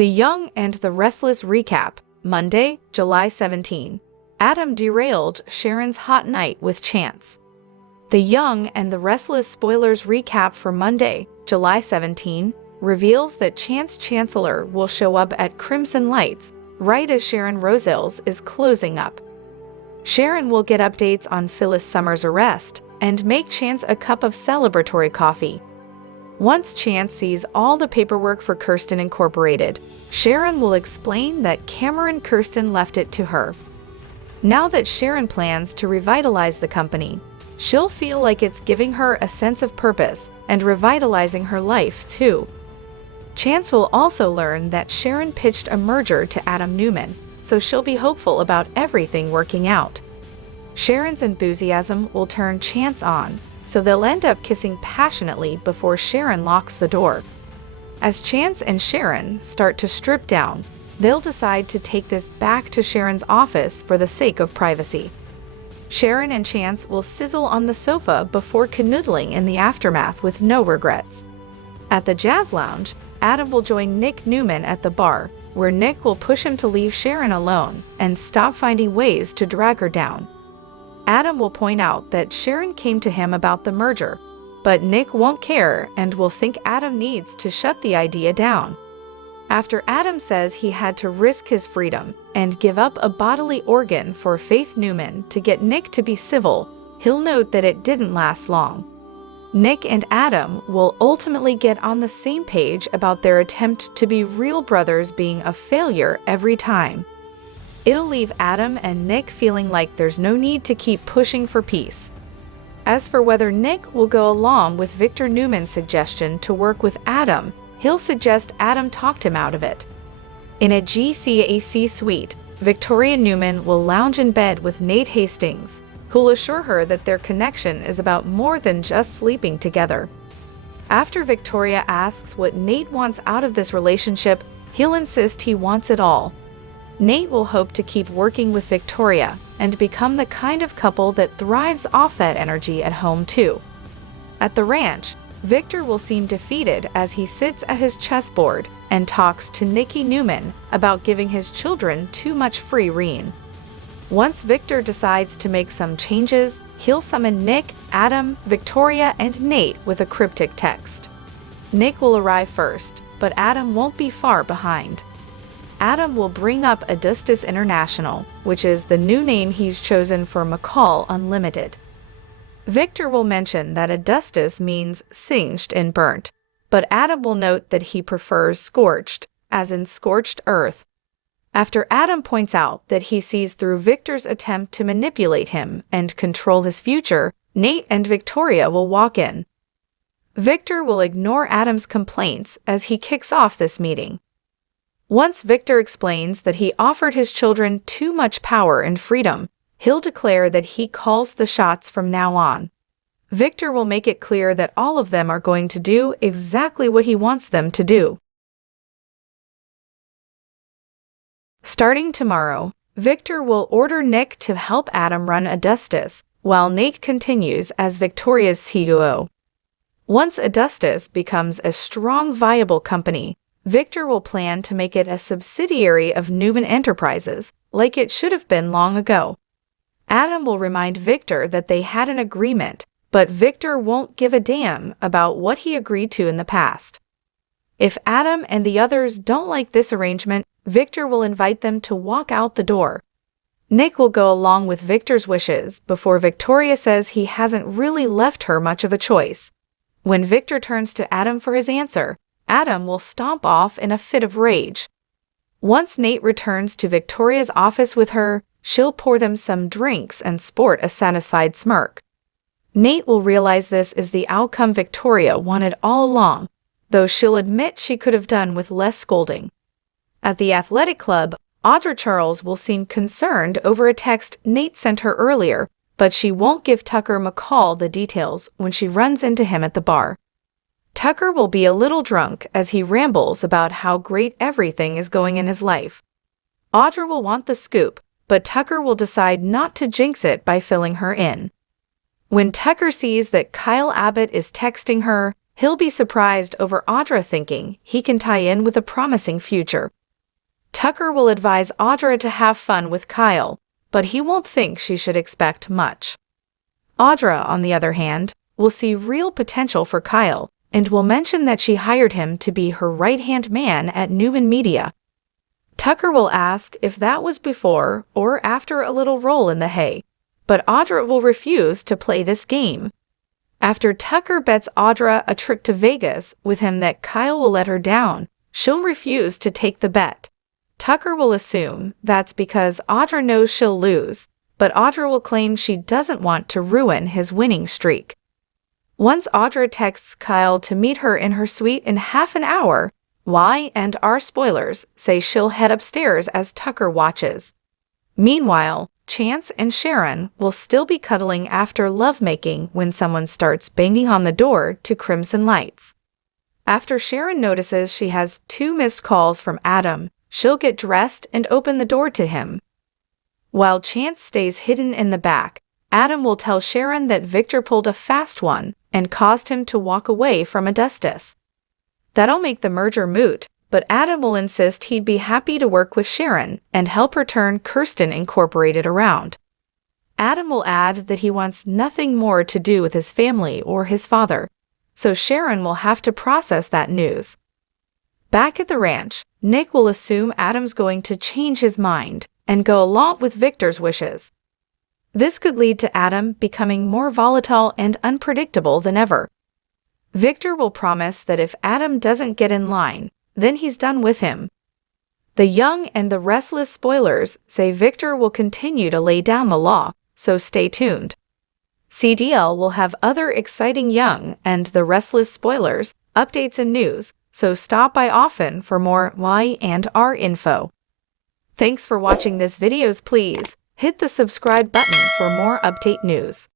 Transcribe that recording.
The Young and the Restless recap, Monday, July 17. Adam derailed Sharon's hot night with Chance. The Young and the Restless spoilers recap for Monday, July 17, reveals that Chance Chancellor will show up at Crimson Lights right as Sharon Rosales is closing up. Sharon will get updates on Phyllis Summers' arrest and make Chance a cup of celebratory coffee. Once Chance sees all the paperwork for Kirsten Incorporated, Sharon will explain that Cameron Kirsten left it to her. Now that Sharon plans to revitalize the company, she'll feel like it's giving her a sense of purpose and revitalizing her life too. Chance will also learn that Sharon pitched a merger to Adam Newman, so she'll be hopeful about everything working out. Sharon's enthusiasm will turn Chance on, so they'll end up kissing passionately before Sharon locks the door. As Chance and Sharon start to strip down, they'll decide to take this back to Sharon's office for the sake of privacy. Sharon and Chance will sizzle on the sofa before canoodling in the aftermath with no regrets. At the Jazz Lounge, Adam will join Nick Newman at the bar, where Nick will push him to leave Sharon alone and stop finding ways to drag her down. Adam will point out that Sharon came to him about the merger, but Nick won't care and will think Adam needs to shut the idea down. After Adam says he had to risk his freedom and give up a bodily organ for Faith Newman to get Nick to be civil, he'll note that it didn't last long. Nick and Adam will ultimately get on the same page about their attempt to be real brothers being a failure every time. It'll leave Adam and Nick feeling like there's no need to keep pushing for peace. As for whether Nick will go along with Victor Newman's suggestion to work with Adam, he'll suggest Adam talked him out of it. In a GCAC suite, Victoria Newman will lounge in bed with Nate Hastings, who'll assure her that their connection is about more than just sleeping together. After Victoria asks what Nate wants out of this relationship, he'll insist he wants it all. Nate will hope to keep working with Victoria and become the kind of couple that thrives off that energy at home too. At the ranch, Victor will seem defeated as he sits at his chessboard and talks to Nikki Newman about giving his children too much free rein. Once Victor decides to make some changes, he'll summon Nick, Adam, Victoria, and Nate with a cryptic text. Nick will arrive first, but Adam won't be far behind. Adam will bring up Augustus International, which is the new name he's chosen for McCall Unlimited. Victor will mention that Augustus means singed and burnt, but Adam will note that he prefers scorched, as in scorched earth. After Adam points out that he sees through Victor's attempt to manipulate him and control his future, Nate and Victoria will walk in. Victor will ignore Adam's complaints as he kicks off this meeting. Once Victor explains that he offered his children too much power and freedom, he'll declare that he calls the shots from now on. Victor will make it clear that all of them are going to do exactly what he wants them to do. Starting tomorrow, Victor will order Nick to help Adam run Augustus, while Nate continues as Victoria's COO. Once Augustus becomes a strong, viable company, Victor will plan to make it a subsidiary of Newman Enterprises, like it should have been long ago. Adam will remind Victor that they had an agreement, but Victor won't give a damn about what he agreed to in the past. If Adam and the others don't like this arrangement, Victor will invite them to walk out the door. Nick will go along with Victor's wishes before Victoria says he hasn't really left her much of a choice. When Victor turns to Adam for his answer, Adam will stomp off in a fit of rage. Once Nate returns to Victoria's office with her, she'll pour them some drinks and sport a satisfied smirk. Nate will realize this is the outcome Victoria wanted all along, though she'll admit she could have done with less scolding. At the athletic club, Audra Charles will seem concerned over a text Nate sent her earlier, but she won't give Tucker McCall the details when she runs into him at the bar. Tucker will be a little drunk as he rambles about how great everything is going in his life. Audra will want the scoop, but Tucker will decide not to jinx it by filling her in. When Tucker sees that Kyle Abbott is texting her, He'll be surprised over Audra thinking he can tie in with a promising future. Tucker will advise Audra to have fun with Kyle, but he won't think she should expect much. Audra, on the other hand, will see real potential for Kyle and will mention that she hired him to be her right-hand man at Newman Media. Tucker will ask if that was before or after a little roll in the hay, but Audra will refuse to play this game. After Tucker bets Audra a trip to Vegas with him that Kyle will let her down, she'll refuse to take the bet. Tucker will assume that's because Audra knows she'll lose, but Audra will claim she doesn't want to ruin his winning streak. Once Audra texts Kyle to meet her in her suite in half an hour, Y&R spoilers say she'll head upstairs as Tucker watches. Meanwhile, Chance and Sharon will still be cuddling after lovemaking when someone starts banging on the door to Crimson Lights. After Sharon notices she has 2 missed calls from Adam, she'll get dressed and open the door to him. While Chance stays hidden in the back, Adam will tell Sharon that Victor pulled a fast one and caused him to walk away from Augustus. That'll make the merger moot, but Adam will insist he'd be happy to work with Sharon and help her turn Kirsten Incorporated around. Adam will add that he wants nothing more to do with his family or his father, so Sharon will have to process that news. Back at the ranch, Nick will assume Adam's going to change his mind and go along with Victor's wishes. This could lead to Adam becoming more volatile and unpredictable than ever. Victor will promise that if Adam doesn't get in line, then he's done with him. The Young and the Restless spoilers say Victor will continue to lay down the law, so stay tuned. CDL will have other exciting Young and the Restless spoilers, updates and news, so stop by often for more Y&R info. Thanks for watching this videos. Please hit the subscribe button for more update news.